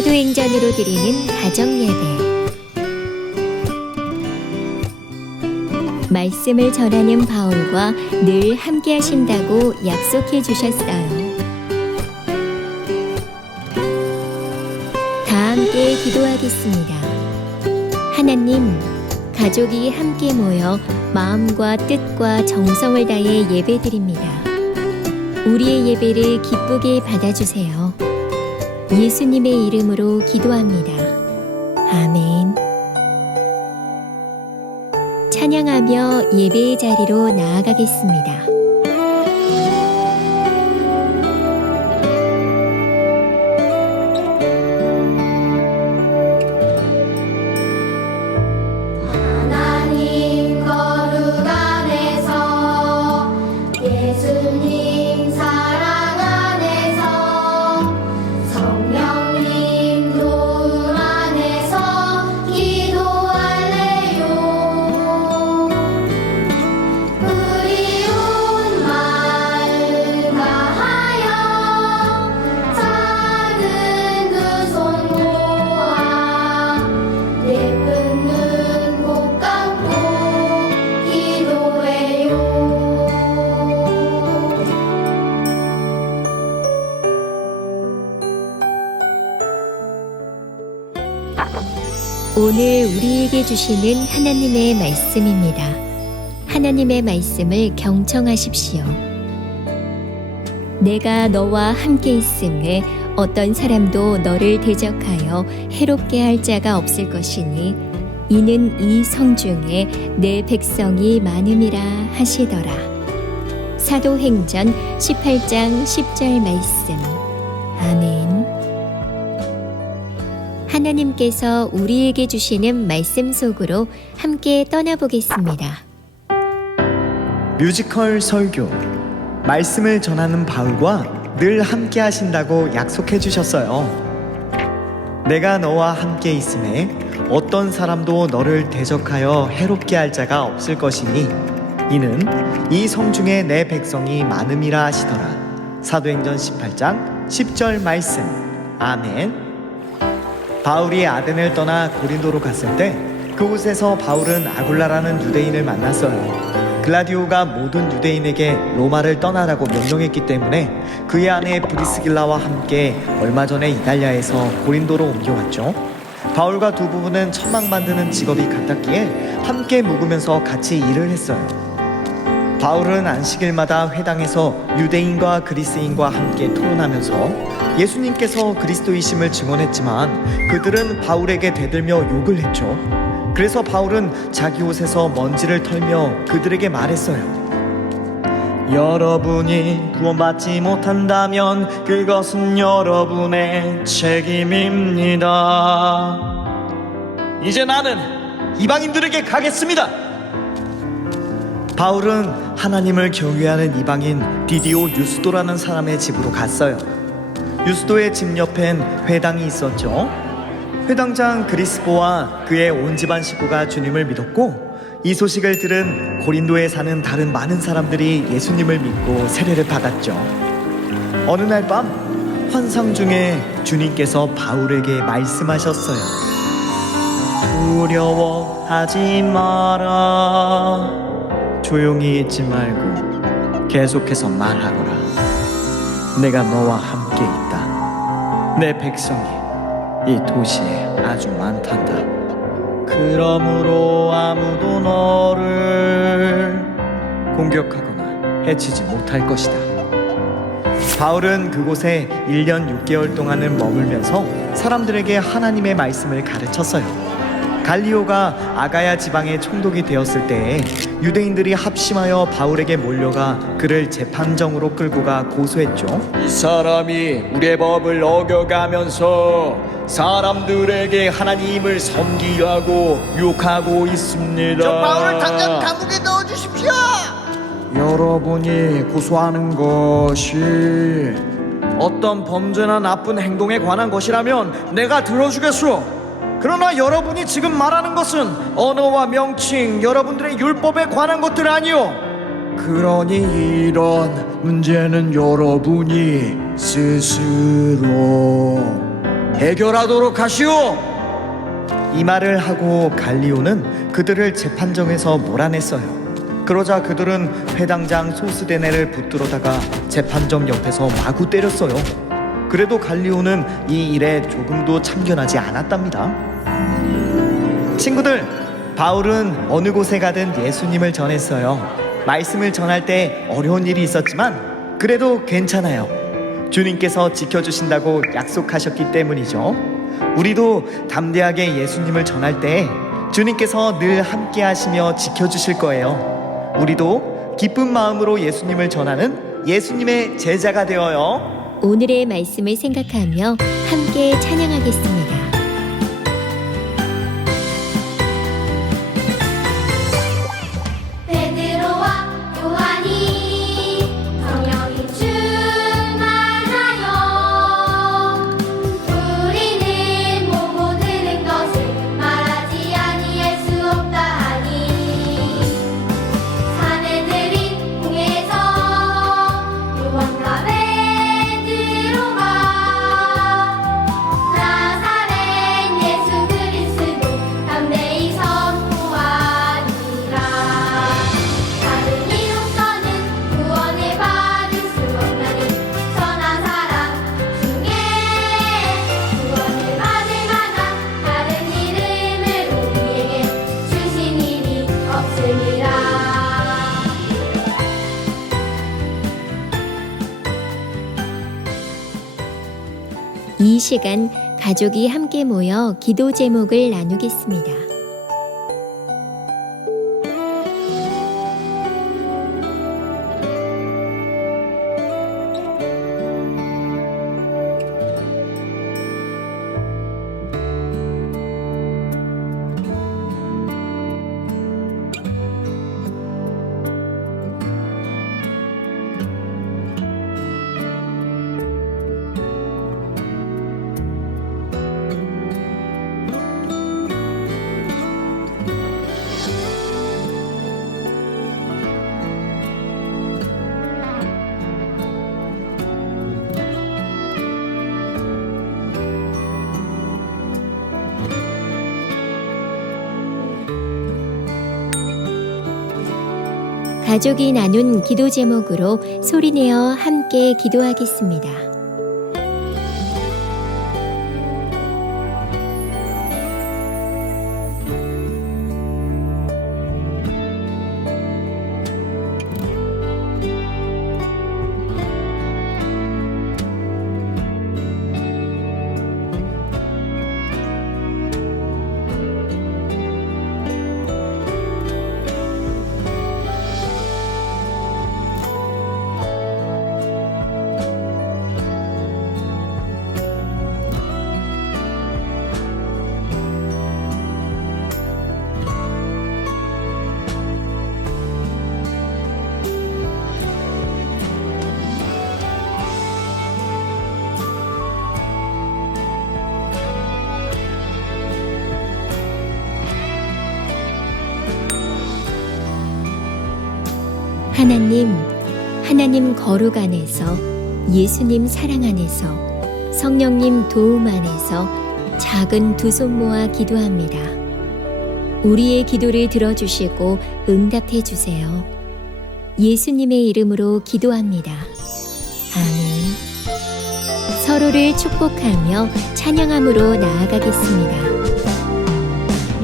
사도행전으로 드리는 가정예배 말씀을 전하는 바울과 늘 함께 하신다고 약속해 주셨어요. 다 함께 기도하겠습니다. 하나님, 가족이 함께 모여 마음과 뜻과 정성을 다해 예배드립니다. 우리의 예배를 기쁘게 받아주세요. 예수님의 이름으로 기도합니다. 아멘. 찬양하며 예배의 자리로 나아가겠습니다. 오늘 우리에게 주시는 하나님의 말씀입니다. 하나님의 말씀을 경청하십시오. 내가 너와 함께 있음에 어떤 사람도 너를 대적하여 해롭게 할 자가 없을 것이니 이는 이 성중에 내 백성이 많음이라 하시더라. 사도행전 18장 10절 말씀. 아멘. 하나님께서 우리에게 주시는 말씀 속으로 함께 떠나보겠습니다. 뮤지컬 설교 말씀을 전하는 바울과 늘 함께 하신다고 약속해 주셨어요. 내가 너와 함께 있음에 어떤 사람도 너를 대적하여 해롭게 할 자가 없을 것이니 이는 이 성중에 내 백성이 많음이라 하시더라. 사도행전 18장 10절 말씀. 아멘. 바울이 아덴을 떠나 고린도로 갔을 때 그곳에서 바울은 아굴라라는 유대인을 만났어요. 글라디오가 모든 유대인에게 로마를 떠나라고 명령했기 때문에 그의 아내 브리스길라와 함께 얼마 전에 이탈리아에서 고린도로 옮겨왔죠. 바울과 두 부부는 천막 만드는 직업이 같았기에 함께 묵으면서 같이 일을 했어요. 바울은 안식일마다 회당에서 유대인과 그리스인과 함께 토론하면서 예수님께서 그리스도이심을 증언했지만 그들은 바울에게 대들며 욕을 했죠. 그래서 바울은 자기 옷에서 먼지를 털며 그들에게 말했어요. 여러분이 구원받지 못한다면 그것은 여러분의 책임입니다. 이제 나는 이방인들에게 가겠습니다. 바울은 하나님을 경외하는 이방인 디디오 유스도라는 사람의 집으로 갔어요. 유스도의 집 옆엔 회당이 있었죠. 회당장 그리스보와 그의 온 집안 식구가 주님을 믿었고 이 소식을 들은 고린도에 사는 다른 많은 사람들이 예수님을 믿고 세례를 받았죠. 어느 날 밤 환상 중에 주님께서 바울에게 말씀하셨어요. 두려워하지 마라. 조용히 있지 말고 계속해서 말하거라. 내가 너와 함께 있다. 내 백성이 이 도시에 아주 많단다. 그러므로 아무도 너를 공격하거나 해치지 못할 것이다. 바울은 그곳에 1년 6개월 동안을 머물면서 사람들에게 하나님의 말씀을 가르쳤어요. 갈리오가 아가야 지방의 총독이 되었을 때에 유대인들이 합심하여 바울에게 몰려가 그를 재판정으로 끌고 가 고소했죠. 이 사람이 우리의 법을 어겨가면서 사람들에게 하나님을 섬기라고 욕하고 있습니다. 저 바울을 당장 감옥에 넣어주십시오. 여러분이 고소하는 것이 어떤 범죄나 나쁜 행동에 관한 것이라면 내가 들어주겠소. 그러나 여러분이 지금 말하는 것은 언어와 명칭, 여러분들의 율법에 관한 것들 아니요. 그러니 이런 문제는 여러분이 스스로 해결하도록 하시오. 이 말을 하고 갈리오는 그들을 재판정에서 몰아냈어요. 그러자 그들은 회당장 소스데네를 붙들어다가 재판정 옆에서 마구 때렸어요. 그래도 갈리오는 이 일에 조금도 참견하지 않았답니다. 친구들, 바울은 어느 곳에 가든 예수님을 전했어요. 말씀을 전할 때 어려운 일이 있었지만 그래도 괜찮아요. 주님께서 지켜주신다고 약속하셨기 때문이죠. 우리도 담대하게 예수님을 전할 때 주님께서 늘 함께 하시며 지켜주실 거예요. 우리도 기쁜 마음으로 예수님을 전하는 예수님의 제자가 되어요. 오늘의 말씀을 생각하며 함께 찬양하겠습니다. 시간 가족이 함께 모여 기도 제목을 나누겠습니다. 가족이 나눈 기도 제목으로 소리내어 함께 기도하겠습니다. 하나님, 하나님 거룩 안에서 예수님 사랑 안에서 성령님 도움 안에서 작은 두 손 모아 기도합니다. 우리의 기도를 들어주시고 응답해 주세요. 예수님의 이름으로 기도합니다. 아멘. 서로를 축복하며 찬양함으로 나아가겠습니다.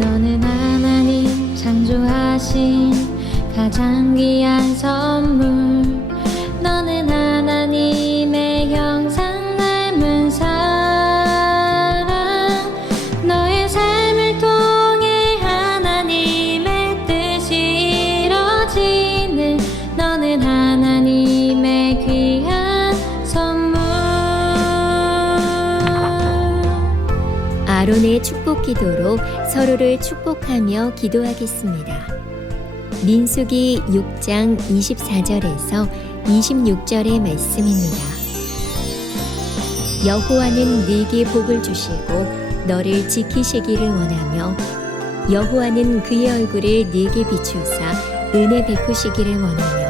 너는 하나님 창조하신 가장 귀한 선물. 너는 하나님의 형상 닮은 사랑. 너의 삶을 통해 하나님의 뜻이 이뤄지는 너는 하나님의 귀한 선물. 아론의 축복 기도로 서로를 축복하며 기도하겠습니다. 민수기 6장 24절에서 26절의 말씀입니다. 여호와는 네게 복을 주시고 너를 지키시기를 원하며 여호와는 그의 얼굴을 네게 비추사 은혜 베푸시기를 원하며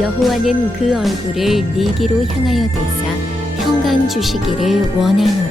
여호와는 그 얼굴을 네게로 향하여 대사 평강 주시기를 원하노라.